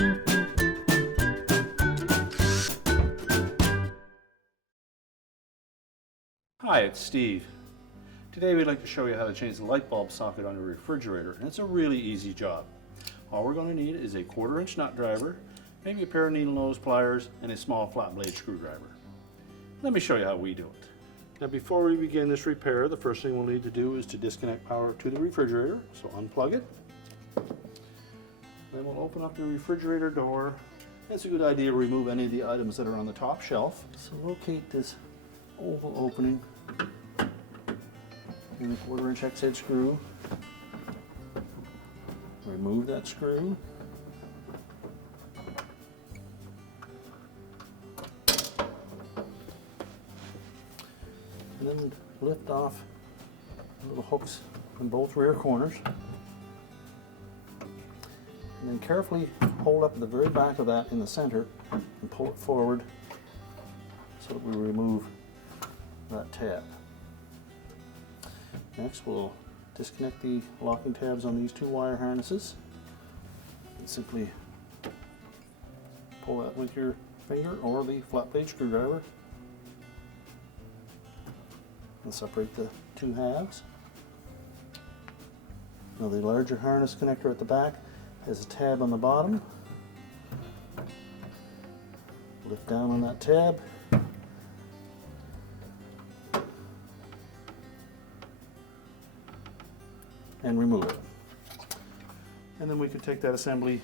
Hi, it's Steve. Today we'd like to show you how to change the light bulb socket on your refrigerator, and it's a really easy job. All we're going to need is a 1/4 inch nut driver, maybe a pair of needle nose pliers, and a small flat blade screwdriver. Let me show you how we do it. Now before we begin this repair, the first thing we'll need to do is to disconnect power to the refrigerator, so unplug it. Then we'll open up the refrigerator door. It's a good idea to remove any of the items that are on the top shelf. So locate this oval opening in the 1/4 inch hex head screw. Remove that screw. And then lift off the little hooks in both rear corners. And then carefully hold up the very back of that in the center and pull it forward so that we remove that tab. Next, we'll disconnect the locking tabs on these 2 wire harnesses and simply pull that with your finger or the flat blade screwdriver and separate the 2 halves. Now the larger harness connector at the back has a tab on the bottom. Lift down on that tab. And remove it. And then we can take that assembly,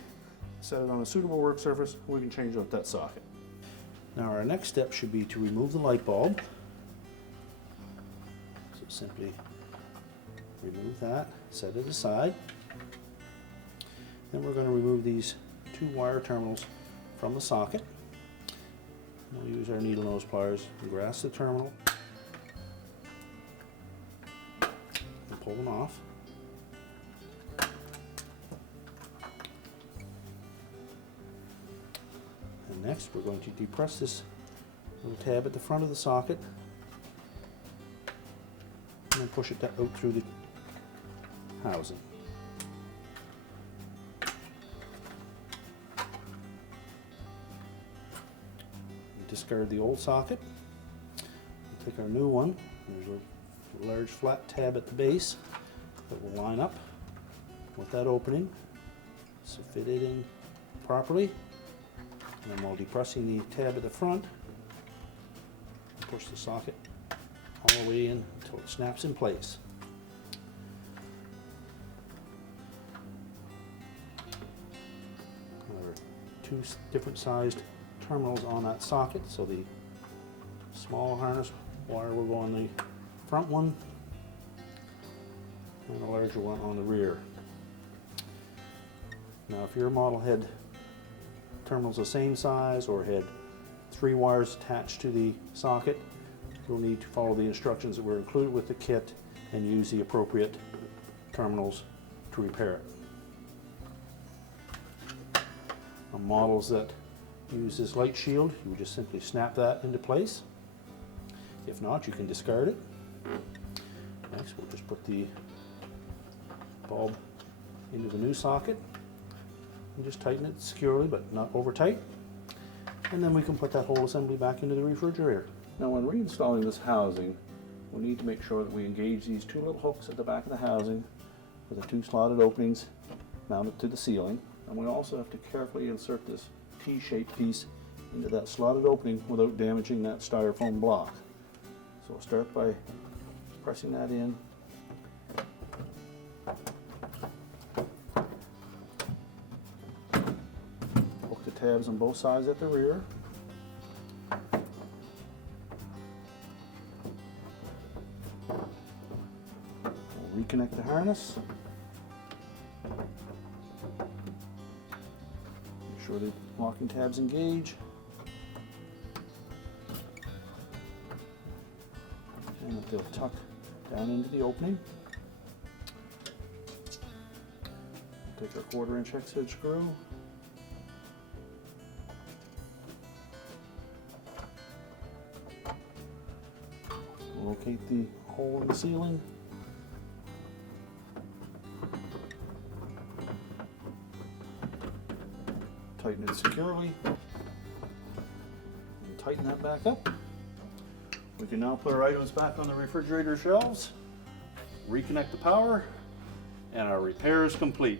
set it on a suitable work surface, and we can change out that socket. Now our next step should be to remove the light bulb. So simply remove that, set it aside. Then we're going to remove these 2 wire terminals from the socket. We'll use our needle nose pliers and grasp the terminal and pull them off. And next we're going to depress this little tab at the front of the socket and then push it out through the housing. Discard the old socket. We'll take our new one. There's a large flat tab at the base that will line up with that opening, so fit it in properly. And then while depressing the tab at the front, push the socket all the way in until it snaps in place. There are 2 different sized terminals on that socket, so the small harness wire will go on the front one and the larger one on the rear. Now if your model had terminals the same size or had 3 wires attached to the socket, you'll need to follow the instructions that were included with the kit and use the appropriate terminals to repair it. On models that use this light shield, you would just simply snap that into place. If not, you can discard it. Next, we'll just put the bulb into the new socket and just tighten it securely, but not over tight. And then we can put that whole assembly back into the refrigerator. Now when reinstalling this housing, we need to make sure that we engage these 2 little hooks at the back of the housing with the 2 slotted openings mounted to the ceiling. And we also have to carefully insert this T-shaped piece into that slotted opening without damaging that styrofoam block. So we'll start by pressing that in. Hook the tabs on both sides at the rear. We'll reconnect the harness. Make sure the locking tabs engage. And that they'll tuck down into the opening. Take our 1/4 inch hex head screw. Locate the hole in the ceiling. tighten it securely. And tighten that back up. We can now put our items back on the refrigerator shelves, reconnect the power, and our repair is complete.